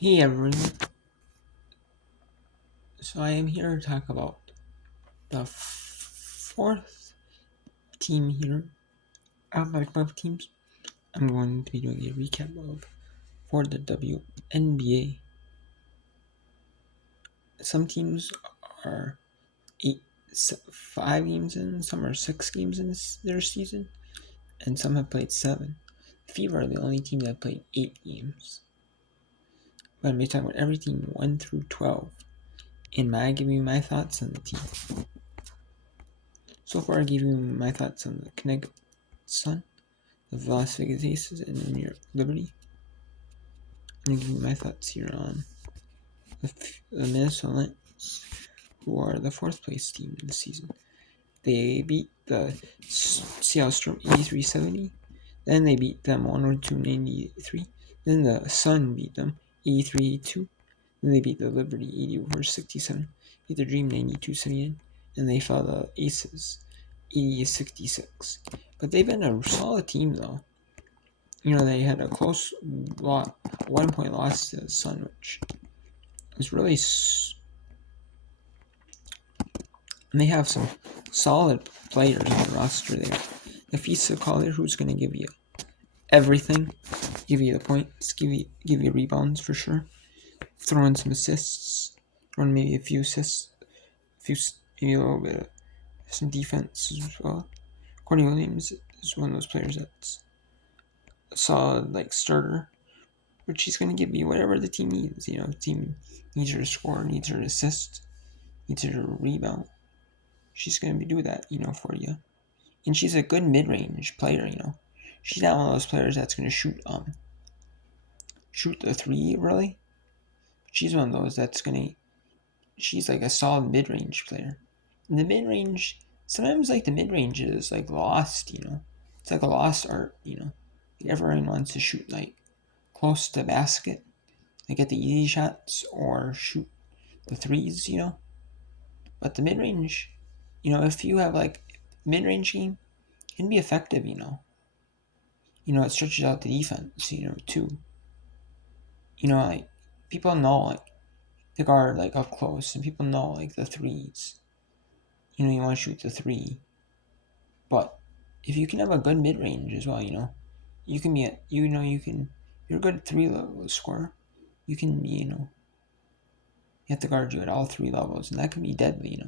Hey everyone, so I am here to talk about the fourth team here out of my 12 teams. I'm going to be doing a recap of for the WNBA. Some teams are 5 games in, some are 6 games in their season, and some have played 7. The Fever are the only team that played 8 games. But I'm going to be talking about every team 1 through 12, and I give you my thoughts on the team. So far, I gave you my thoughts on the Connecticut Sun, the Las Vegas Aces, and the New York Liberty. I'm going to give you my thoughts here on the Minnesota Lynx, who are the 4th place team in the season. They beat the Seattle Storm 83-70. Then they beat them 102-93. Then the Sun beat them 83-82. Then they beat the Liberty 80-67. Beat the Dream 92-79. And they fell the Aces 80-66. But they've been a solid team though. They had a close 1-point loss to the Sun, which was really. And they have some solid players on the roster there. Nafisa Collier, who's going to give you everything, give you the points, give you rebounds for sure, throw in some assists, run maybe a few assists, maybe a little bit of some defense as well. Courtney Williams is one of those players that's a solid starter, but she's going to give you whatever the team needs. The team needs her to score, needs her to assist, needs her to rebound. She's going to do that, for you. And she's a good mid-range player, She's not one of those players that's going to shoot the three, really. She's one of those that's she's like a solid mid-range player. And the mid-range, sometimes the mid-range is lost, It's like a lost art, Everyone wants to shoot close to the basket, get the easy shots or shoot the threes, But the mid-range, if you have mid-range game, it can be effective, It stretches out the defense, too. People know the guard up close, and people know the threes. You want to shoot the three, but if you can have a good mid-range as well, you can be you're a good 3-level scorer. You can be, you have to guard you at all 3 levels, and that can be deadly,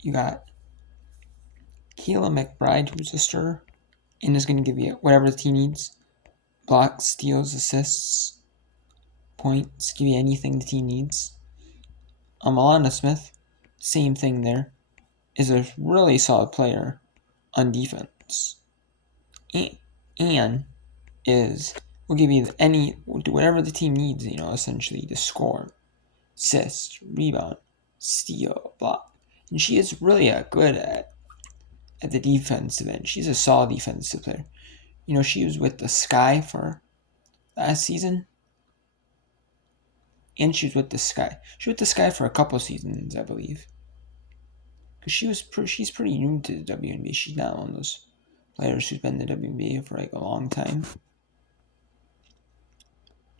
You got Keela McBride, who's a stirrer, and is going to give you whatever the team needs: blocks, steals, assists, points, give you anything the team needs. Alana Smith, same thing there, is a really solid player on defense, and will give you will do whatever the team needs, essentially to score, assist, rebound, steal, block, and she is really good at the defensive end. She's a solid defensive player. She was with the Sky for last season, and she was with the Sky. She was with the Sky for a couple seasons, I believe. Because she's pretty new to the WNBA. She's not one of those players who's been in the WNBA for a long time.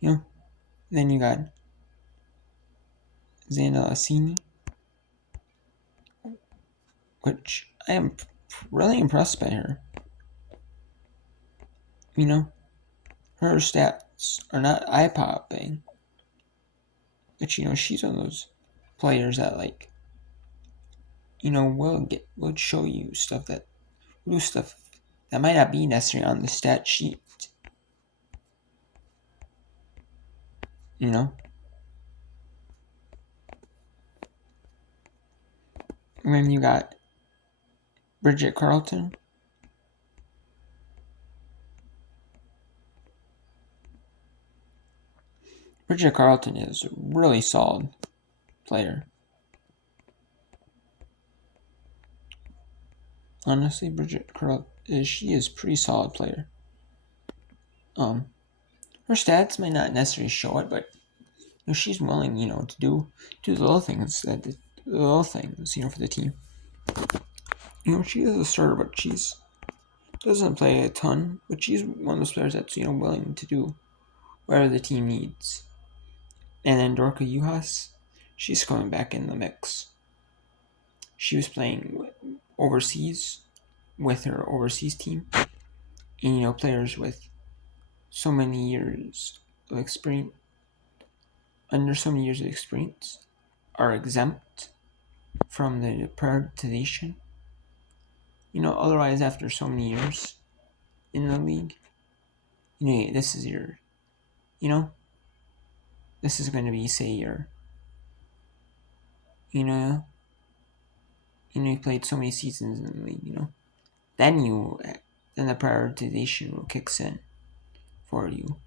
Then you got Xana Lassini, which I am really impressed by her. Her stats are not eye-popping, but she's one of those players that will show you stuff that might not be necessarily on the stat sheet. And then you got Bridget Carlton. Bridget Carlton is a really solid player. Honestly, Bridget Carlton, she is a pretty solid player. Her stats may not necessarily show it, but she's willing, to do the little things for the team. She is a starter, but she's doesn't play a ton, but she's one of those players that's willing to do whatever the team needs. And then Dorka Juhas, she's coming back in the mix. She was playing overseas with her overseas team. And players with so many years of experience, under so many years of experience, are exempt from the prioritization. Otherwise, after so many years in the league, this is your, this is going to be, say, your, you know, you played so many seasons in the league, then then the prioritization will kicks in for you.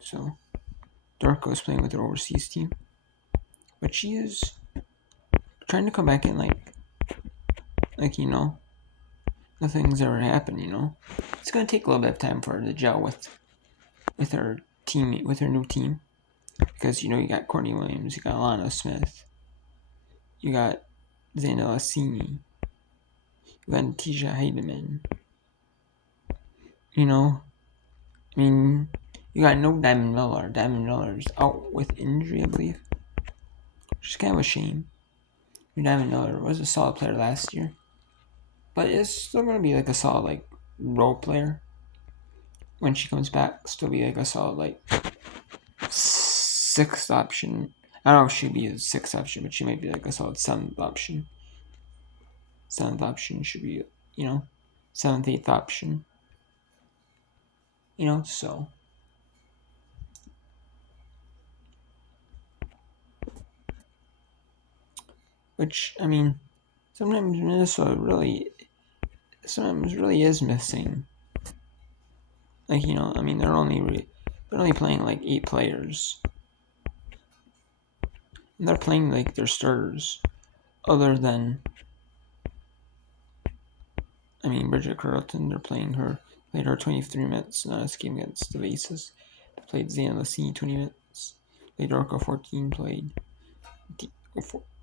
So, Darko is playing with her overseas team, but she is trying to come back in like nothing's ever happened. It's gonna take a little bit of time for her to gel with her teammate, with her new team, because you got Courtney Williams, you got Alana Smith, you got Xana Lassini, you got Tisha Heidemann. You got no Diamond Miller. Diamond Miller's out with injury, I believe, which is kind of a shame. Diamond Miller was a solid player last year, but it's still gonna be like a solid role player when she comes back. Still be like a solid sixth option. I don't know if she'd be a sixth option, but she might be like a solid seventh option. Seventh option should be, seventh, eighth option. So. Which, sometimes Minnesota really is missing. They're only playing 8 players. And they're playing their starters. Other than, Bridget Carlton, played her 23 minutes in this game against the Vases. Played Xana Lassini 20 minutes. Played Orca 14, played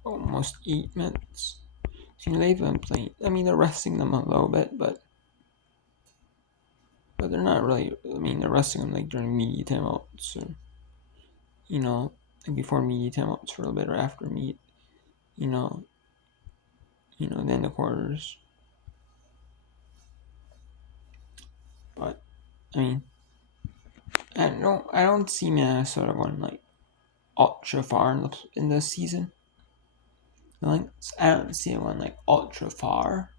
almost 8 minutes. So, they've been playing. They're resting them a little bit, but they're not really. They're resting them during media timeouts, or before media timeouts for a little bit, or after meet. Then the quarters. But I don't see Minnesota going ultra far in this season. I don't see it going ultra far,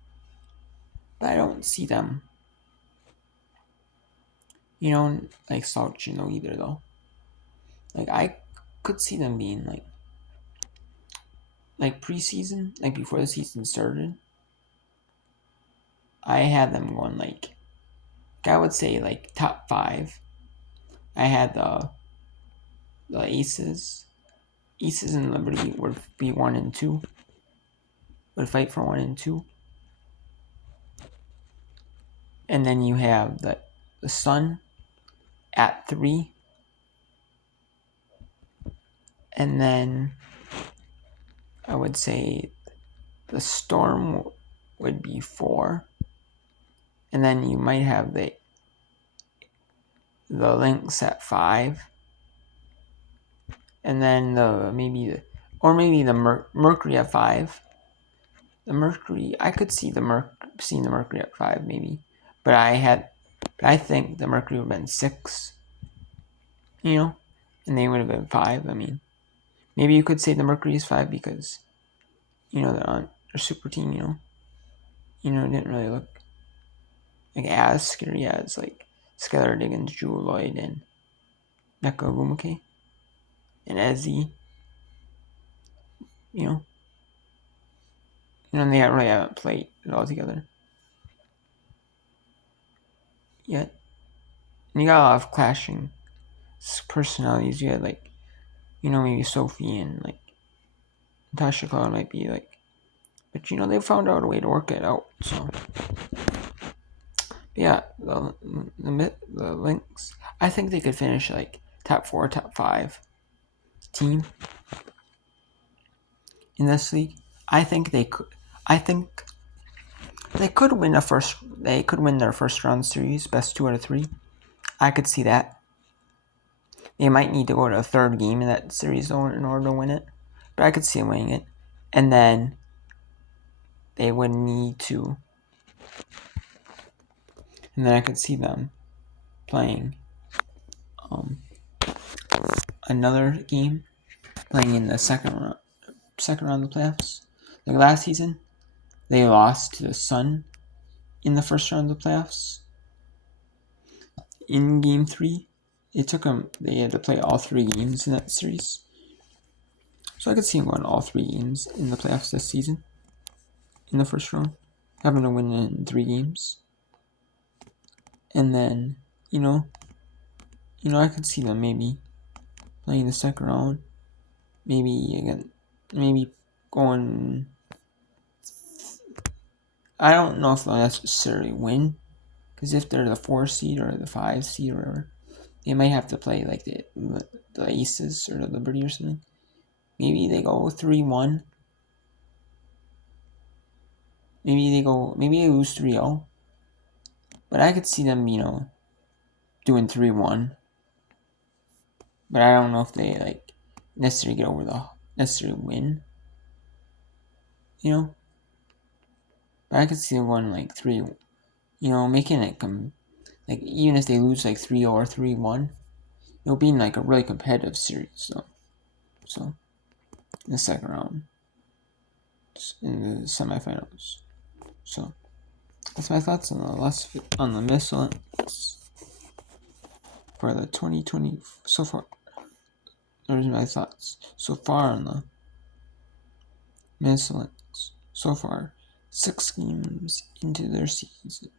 but I don't see them. Slouching either though. I could see them being preseason, before the season started. I had them going I would say top 5. I had the Aces. Aces and Liberty would be 1 and 2. Would fight for 1 and 2. And then you have the Sun at 3. And then I would say the Storm would be 4. And then you might have the Lynx at 5. And then maybe the Mercury at 5. The Mercury, I could see seeing the Mercury at 5 maybe, but I think the Mercury would have been 6, and they would have been 5. Maybe you could say the Mercury is 5 because, they're on their super team, it didn't really look as scary as Skylar Diggins, Jewel Lloyd, and Becca Gumuke, and Ezzy, and they really haven't played it all together yet. And you got a lot of clashing personalities. You had maybe Sophie and Natasha Cloud might be but they found out a way to work it out. So yeah, the Lynx, I think they could finish top 4, top 5 team in this league. I think they could. I think they could win their first round series, best 2 out of 3. I could see that. They might need to go to a third game in that series in order to win it, but I could see them winning it. And then they would need to, and then I could see them playing another game, playing in the second round of the playoffs. Like last season, they lost to the Sun in the first round of the playoffs. In Game 3, they had to play all 3 games in that series. So I could see them going all 3 games in the playoffs this season, in the first round, having to win in 3 games. And then, I could see them maybe playing the second round, maybe going. I don't know if they'll necessarily win, because if they're the 4 seed or the 5 seed or whatever, they might have to play like the Aces or the Liberty or something. Maybe they go 3-1. Maybe they lose 3-0. But I could see them, doing 3-1. But I don't know if they necessarily get over the necessarily win. But I could see them going 3, making it even if they lose 3-0 or 3-1, it'll be in a really competitive series. So in the second round, in the semifinals. So that's my thoughts on the Minnesota Lynx for the 2020 so far. Those are my thoughts so far on the Minnesota Lynx so far. 6 games into their season.